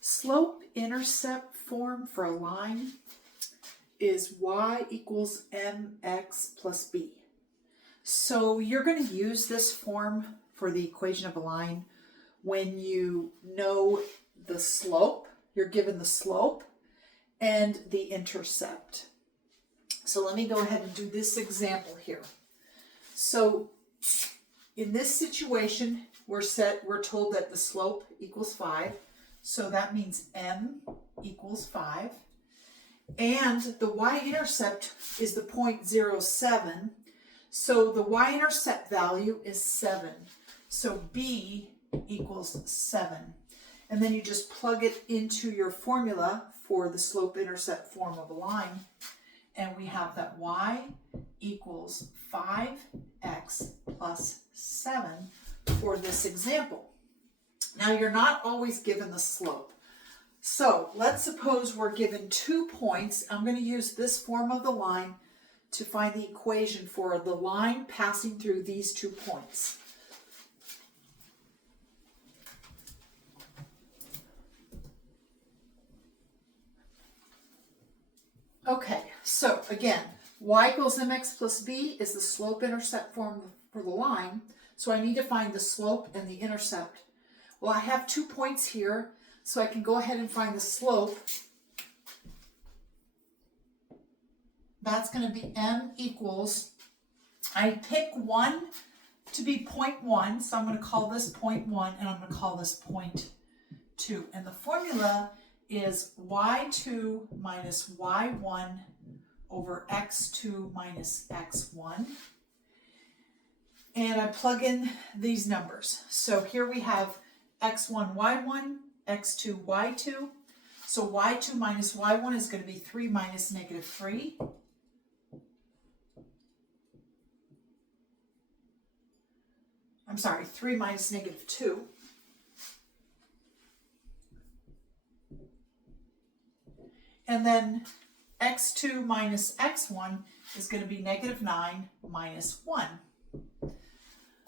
Slope-intercept form for a line is y equals mx plus b. So you're going to use this form for the equation of a line when you know the slope, you're given the slope and the intercept. So let me go ahead and do this example here. So in this situation, we're told that the slope equals 5. So that means m equals 5. And the y-intercept is the 0.07. So the y-intercept value is 7. So b equals 7. And then you just plug it into your formula for the slope-intercept form of a line. And we have that y equals 5x plus 7 for this example. Now you're not always given the slope. So let's suppose we're given 2 points. I'm going to use this form of the line to find the equation for the line passing through these 2 points. Okay, so again, y equals mx plus b is the slope-intercept form for the line. So I need to find the slope and the intercept. Well, I have 2 points here, so I can go ahead and find the slope. That's going to be m equals, I pick 1 to be 0.1, so I'm going to call this 0.1 and I'm going to call this 0.2. And the formula is y2 minus y1 over x2 minus x1. And I plug in these numbers. So here we have x1, y1, x2, y2. So y2 minus y1 is going to be 3 minus negative 3. I'm sorry, 3 minus negative 2. And then x2 minus x1 is going to be negative 9 minus 1.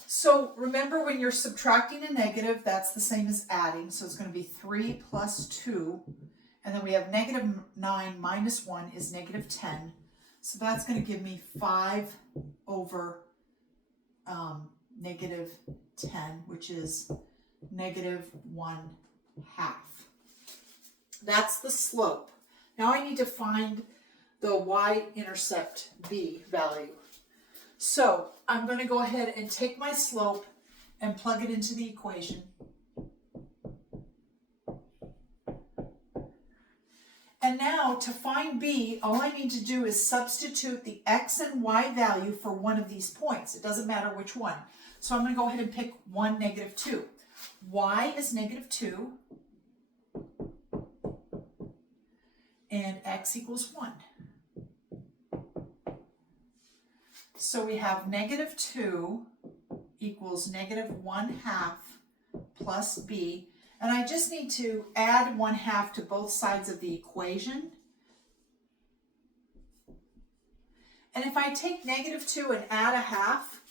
So remember, when you're subtracting a negative, that's the same as adding. So it's going to be 3 plus 2. And then we have negative 9 minus 1 is negative 10. So that's going to give me 5 over negative 10, which is negative 1/2. That's the slope. Now I need to find the y-intercept b value. So I'm going to go ahead and take my slope and plug it into the equation. And now to find b, all I need to do is substitute the x and y value for one of these points. It doesn't matter which one. So I'm going to go ahead and pick 1, negative 2. Y is negative 2. And x equals 1. So we have negative 2 equals negative 1/2 plus b. And I just need to add 1/2 to both sides of the equation. And if I take negative 2 and add a half,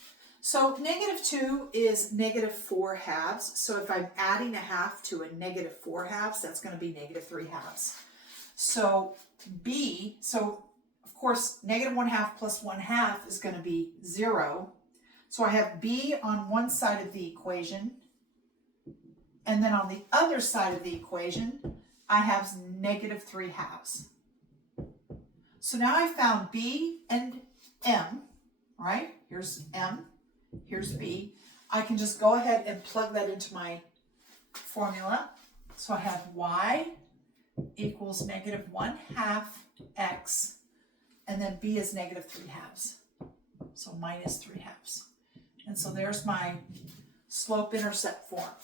so negative 2 is negative 4/2. So if I'm adding a half to a negative 4/2, that's going to be negative 3/2. So b, so of course, negative 1/2 plus 1/2 is going to be 0. So I have b on one side of the equation. And then on the other side of the equation, I have negative 3/2. So now I found b and m, right? Here's m, here's b. I can just go ahead and plug that into my formula. So I have y equals negative 1/2 x, and then b is negative 3/2. So minus 3/2. And so there's my slope-intercept form.